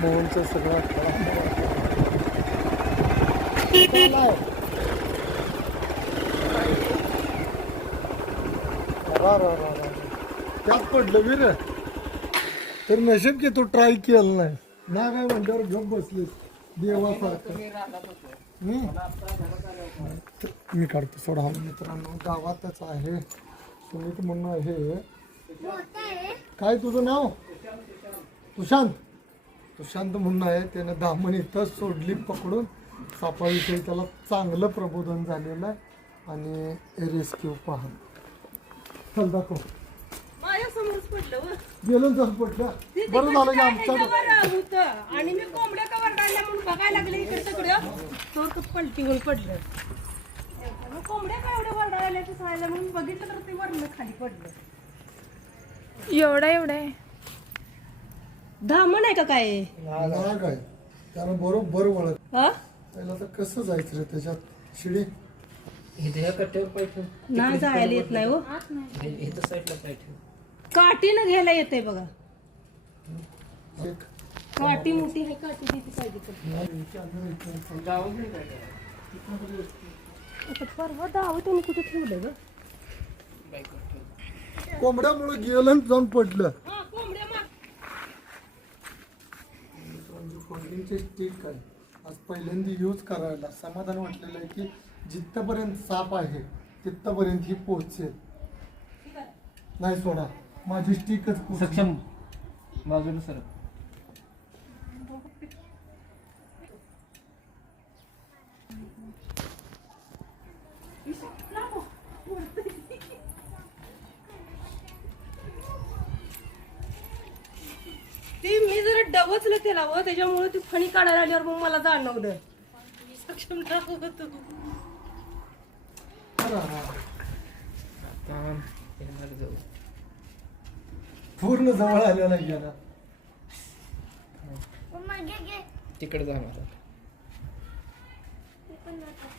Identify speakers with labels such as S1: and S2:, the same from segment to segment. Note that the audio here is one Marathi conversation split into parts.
S1: मोहनचं सगळं त्यात पडलं वीर. तर नशीब की तू ट्राय केलं नाही. ना काय म्हणल्यावर गप बसलीस. देवासारखं. मी काढतो सोडा मित्रांनो. गावातच आहे. सुमित म्हणून आहे. काय तुझं नाव? तुशांत तुशांत म्हणून आहे त्यानं दामण इथंच सोडली पकडून. सापाविषयी त्याला चांगलं प्रबोधन झालेलं आहे. आणि रेस्क्यू पहा चल दाखव.
S2: माझ्यासमोरच पडलं व.
S1: गेलं तर पटलं
S2: ते
S1: बरं झालं की आमच्या
S2: ह्याच्यावर होतं आणि मी कोंबड्या कवर काढल्या म्हणून बघायला लागले इकडे तिकडं? तो तो पलटी होऊन पडलं. मग कोंबड्या काय एवढ्या वरडायला ते सांगायला म्हणून बघितलं तर ते वरण खाली पडलं.
S3: एवढा एवढा आहे.
S2: धामण आहे का काय?
S1: नाग आहे. त्यानं बरोबर वळत.
S2: हा?
S1: पहिला तर कसं जायचं रे त्याच्यात? शिडी?
S4: इथे ह्या कट्ट्यावर पाय ठेव.
S2: नाही जायला येत नाही हो.
S4: इथं साईडला पाय ठेव.
S2: काठीनं घ्यायला येते बघा.
S1: एक.
S2: काठी मोठी. आहे काठी किती पाहिजे तर. आता परवा दाव तुम्ही कुठे ठेवलं ग.
S1: कोंबड्यामुळे गेलं आणि जाऊन पडलं
S2: हा कोंबड्या मार
S1: कोल्ड्रिंकचे स्टिक आहे. आज पहिल्यांदा यूज करायला समाधान वाटलेलं आहे की जिथपर्यंत साप आहे तिथपर्यंत ही पोहोचेल. नाही सोडा. माझी स्टिकच.
S4: सक्षम बाजूला सर
S2: ती मी जरा डवचलं त्याला व त्याच्यामुळे ती फणी काढायला आल्यावर मग मला जाणवलं. सक्षम
S1: पूर्ण जवळ आलेला गेला.
S4: तिकडे जाणार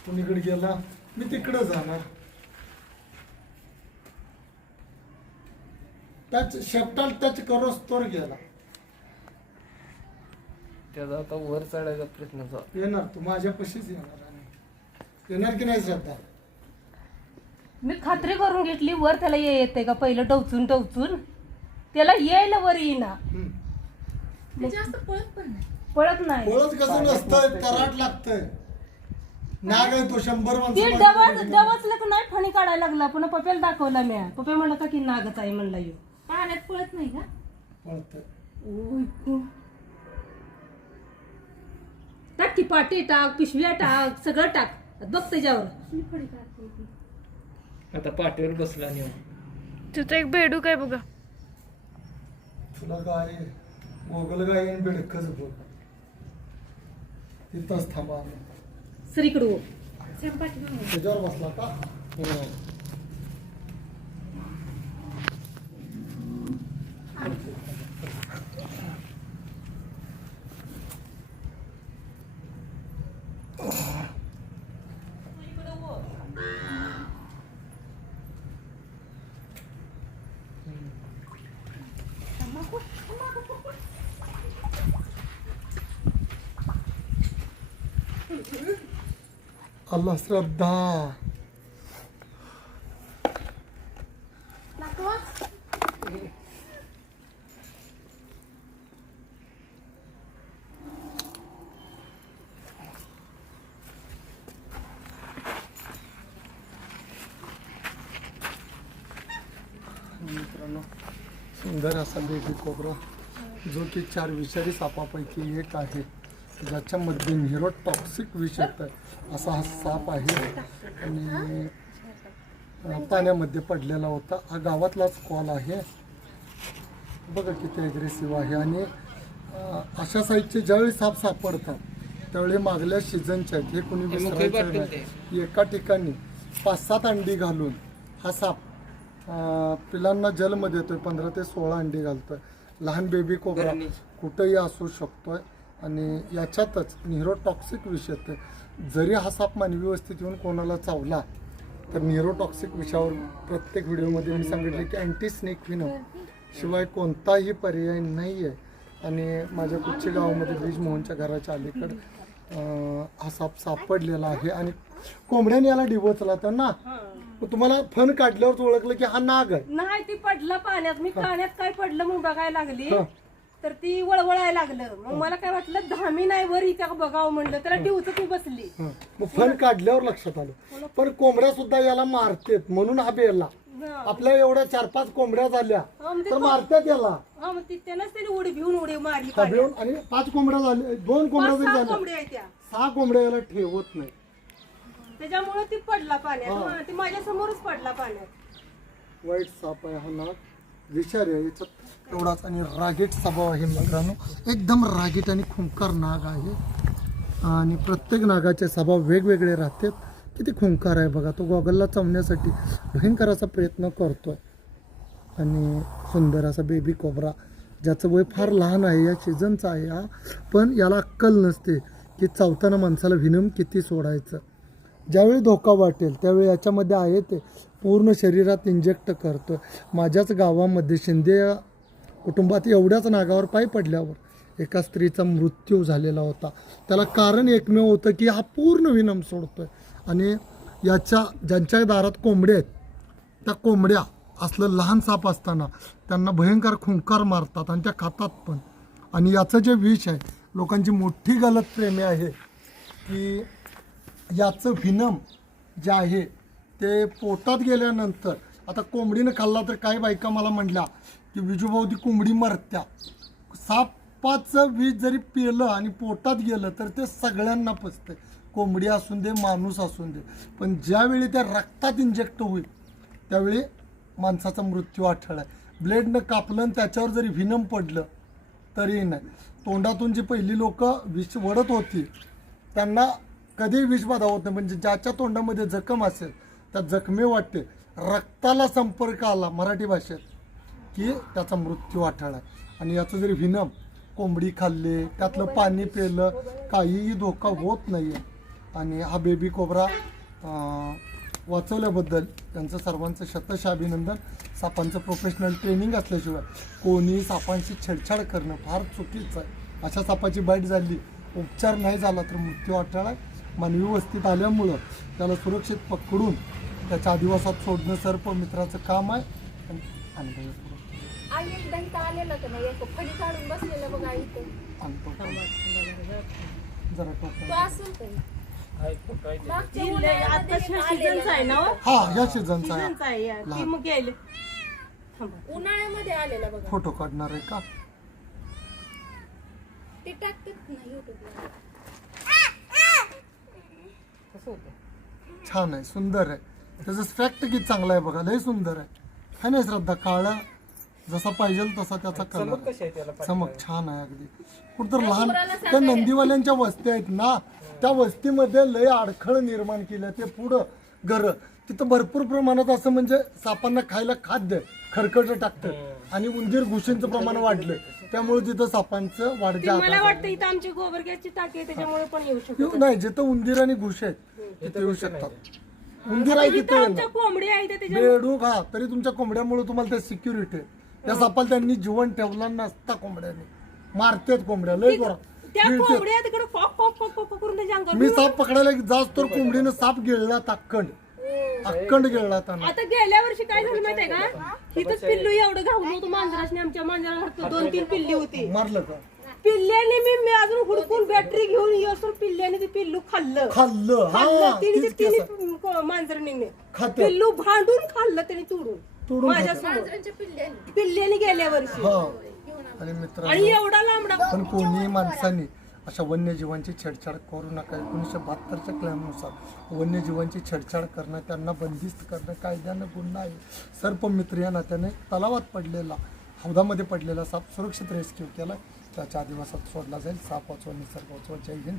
S1: कुणीकडे गेला मी तिकडे जाणार. टच शेपटाल टच करोस तोर गेला.
S4: त्याचा आता वर चढायचा प्रश्न
S1: येणार तू माझ्या पशीच येणार आणि येणार की नाही श्रद्धा?
S2: मी खात्री करून घेतली वर त्याला ये येते का? पहिलं टवचून टवचून. त्याला यायला वर येईना.
S1: हम्म.
S2: पळत नाही.
S1: ओळख कसं नसतंय तराट लागतंय. नाग आहे तो शंभर
S2: ते
S1: माणसं
S2: डबच डबचलं का नाही? फणी काढायला लागला. पुन्हा पप्याला दाखवला मी पप्या म्हणलं का की नागच आहे म्हणला यो. पाण्यात पळत नाही का? टाक की पाटी टाक पिशव्या टाक सगळं टाक. बघ त्याच्यावर.
S4: आता पाठीवर बसला नेऊन
S3: तिथं एक बेडूक आहे बघा.
S1: तुला काय गोगल गाय आणि बेडकच बघ. तिथंच थांबा.
S2: सरीकडे हो.
S1: त्याच्यावर बसला का? अल्ला श्रद्धा मित्रांनो सुंदर असा बेबी कोबरा जो की चार विषारी सापापैकी एक आहे. ज्याच्यामध्ये न्यूरोटॉक्सिक विष येत असा हा साप आहे. आणि पाण्यामध्ये पडलेला होता. हा गावातलाच कॉल आहे. बघा किती ॲग्रेसिव्ह आहे. आणि अशा साईजचे ज्यावेळी साप सापडतात त्यावेळी मागल्या सीझनच्या आहेत. हे कोणी विसरायचं नाही. एका ठिकाणी पाच सात अंडी घालून हा साप पिलांना जलमध्ये येतोय. पंधरा ते सोळा अंडी घालतोय. लहान बेबी कोबरा. कुठंही असू शकतोय. आणि याच्यातच न्यूरोटॉक्सिक विष येते जरी हा साप मानवी वस्तीत येऊन कोणाला चावला तर न्यूरोटॉक्सिक विषयावर प्रत्येक व्हिडिओमध्ये मी सांगितले की अँटी स्नेक फिनो शिवाय कोणताही पर्याय नाही आहे आणि माझ्या कुच्चे गावामध्ये ब्रिज मोहनच्या घराच्या अलीकडं हा साप सापडलेला आहे आणि कोंबड्याने याला डिवचला तर ना? तुम्हाला फन काढल्यावर ओळखलं की हा नाग आहे.
S2: नाही ती पडलं पाण्यात. मी पाण्यात काय पडलं मग बघायला लागली. तर ती वळवळायला लागलं. मग मला काय वाटलं धामी नाही वर इथे बघावं म्हणलं त्याला डिवच ती बसली.
S1: हं. मग फन काढल्यावर लक्षात आलं. पण कोंबड्या सुद्धा याला मारतेत म्हणून हा बेरला.
S2: हा.
S1: आपल्या एवढ्या चार पाच कोंबड्या झाल्या
S2: हा, ते
S1: तर मारतात याला.
S2: हा मग ती त्यानंच त्याने उडी भिवून उडी मारली
S1: हा, बेऊन आणि पाच कोंबड्या झाल्या दोन कोंबड्या जरी
S2: सहा
S1: झाल्या
S2: आहेत त्या.
S1: सहा कोंबड्या याला ठेवत नाही.
S2: त्याच्यामुळे ती पडला पाण्यात. हा, ती माझ्या समोरच पडला पाण्यात.
S1: वाईट साप आहे हा नाग. विषारी आहे. याच्यात एवढाच आणि रागीट स्वभाव आहे मित्रांनो. एकदम रागीट आणि खुंकार नाग आहे. आणि प्रत्येक नागाचे स्वभाव वेगवेगळे राहतात. किती खुंकार आहे बघा. तो गॉगलला चावण्यासाठी भयंकर असा प्रयत्न करतोय. आणि सुंदर असा बेबी कोबरा ज्याचं वय फार लहान आहे या सीझनचा आहे हा. पण याला अक्कल नसते की चावताना माणसाला विनम किती सोडायचं. ज्यावेळी धोका वाटेल त्यावेळी याच्यामध्ये आहे ते. पूर्ण शरीरात इंजेक्ट करतो माझ्याच गावामध्ये शिंदे कुटुंबात एवढ्याच नागावर पाय पडल्यावर एका स्त्रीचा मृत्यू झालेला होता. त्याला कारण एकमेव होतं की हा पूर्ण विनम सोडतो आहे आणि याच्या ज्यांच्या दारात कोंबड्या आहेत त्या कोंबड्या असलं लहान साप असताना त्यांना भयंकर खुंकार मारतात आणि त्या खातात पण. आणि याचं जे विष आहे लोकांची मोठी गलत प्रेमी आहे की याचं विनम जे आहे ते पोटात गेल्यानंतर आता कोंबडीनं खाल्ला तर काही बायका मला म्हणल्या की विजूभाऊ ती कोंबडी मरत्या. सापाचं वीज जरी पिलं आणि पोटात गेलं तर ते सगळ्यांना पचतं कोंबडी असून दे माणूस असून दे. पण ज्यावेळी त्या रक्तात इंजेक्ट होईल त्यावेळी माणसाचा मृत्यू आठळ आहे. ब्लेडनं कापलं आणि त्याच्यावर जरी विनम पडलं तरीही नाही. तोंडातून जी पहिली लोकं विष वडत होती त्यांना कधीही विषबाधा होत नाही. म्हणजे ज्याच्या तोंडामध्ये जखम असेल त्या जखमी वाटते. रक्ताला संपर्क आला मराठी भाषेत की त्याचा मृत्यू आठळ आहे आणि याचं जरी विनम कोंबडी खाल्ले त्यातलं पाणी पिलं काहीही धोका होत नाही आहे आणि हा बेबी कोबरा वाचवल्याबद्दल त्यांचं सर्वांचं शतश अभिनंदन. सापांचं प्रोफेशनल ट्रेनिंग असल्याशिवाय कोणी सापांशी छेडछाड करणं फार चुकीचं आहे. अशा सापाची बाईट झाली उपचार नाही झाला तर मृत्यू अटळ आहे मानवी वस्तीत आल्यामुळं त्याला सुरक्षित पकडून त्याच्या आदिवासात सोडणं सर्प मित्राचं काम आहे. आणि आणतो पुढं.
S5: आई एकदा इथं आलेलं का नाही एक काढून बसलेलं बघा इथं.
S1: आणतो जरा
S5: तो
S1: टोका.
S5: असेल मागच्या उन्हाळ्यामध्ये
S2: आता
S5: आलेलं
S2: सीझनचा आहे ना हो?
S1: हा या सीझनचा आहे.
S2: सीझनचा आहे या. ती मग गेले थांबा.
S5: उन्हाळ्यामध्ये आलेला बघा.
S1: फोटो काढणार आहे का?
S5: ते टाकतात ना युट्यूबला
S4: होतं.
S1: छान आहे सुंदर आहे. त्याचं फॅक्ट किती चांगला आहे बघा लय सुंदर आहे. है नाही श्रद्धा? काळा जसा पाहिजे तसा त्याचा कलर
S4: कशी आहे त्याला
S1: चमक छान आहे अगदी. कुठं लहान त्या नंदीवाल्यांच्या वस्त्या आहेत ना. त्या वस्तीमध्ये लय अडखळ निर्माण केलं ते पुढं घर. तिथं भरपूर प्रमाणात असं म्हणजे सापांना खायला खाद्य खरकट टाकतात. आणि उंदीर घुशींचं प्रमाण वाढलंय. त्यामुळे तिथं सापांचं वाढच्या
S2: मला वाटतं इथं आमची गोबर गॅसची टाकी आहे त्याच्यामुळे पण येऊ शकतो
S1: नाही. जिथं उंदीर आणि घुश आहेत तिथे येऊ शकतात. उंदीर आहे तिथे
S2: इथं
S1: येणार.
S2: आमच्या कोंबडी आहे
S1: बेडूक हा तरी तुमच्या कोंबड्यामुळे तुम्हाला ते सिक्युरिटी त्या सापाला त्यांनी जीवन ठेवला नसता कोंबड्याने. मारतेत कोंबड्या लय जोरात.
S2: त्या. कोंबड्या तिकडे कॉक कॉक कॉक कॉक करून त्याच्या अंगावर
S1: मी साप पकडायला जास्त तर कोंबडीनं साप गिळला अक्कंड अक्कंड गिळला त्यांना
S2: आता गेल्या वर्षी काय झालं माहितीये का? इथंच पिल्लू एवढं घावलं होतं मांजरासने आमच्या मांजराला दोन तीन पिल्ली होती.
S1: मारलं का?
S2: पिल्ल्याने मी मी अजून हुडकून बॅटरी घेऊन येऊन पिल्ल्याने ते पिल्लू खाल्लं.
S1: खाल्लं
S2: खाल्लं.
S1: हा
S2: तिने
S1: तीच केस आहे.
S2: तिने मांजरणीने. पिल्लू भांडून खाल्लं त्याने तोडून.
S1: तोडून
S2: माझ्या
S5: पिल्ल्याने.
S2: पिल्ल्याने गेल्या वर्षी.
S1: हा. आणि मित्र
S2: एवढा लांबडा
S1: पण कोणी माणसांनी अशा वन्यजीवांची छेडछाड करू नका. एकोणीसशे बहात्तरच्या क्लॅमनुसार वन्यजीवांची छेडछाड करणं त्यांना बंदिस्त करणं कायद्यानं गुन्हा आहे. सर्पमित्र या नात्याने तलावात पडलेला हौदामध्ये पडलेला साप सुरक्षित रेस्क्यू केला त्याच्या आदिवासात सोडला जाईल. साप वाचवा निसर्ग वाचवा. जय हिंद.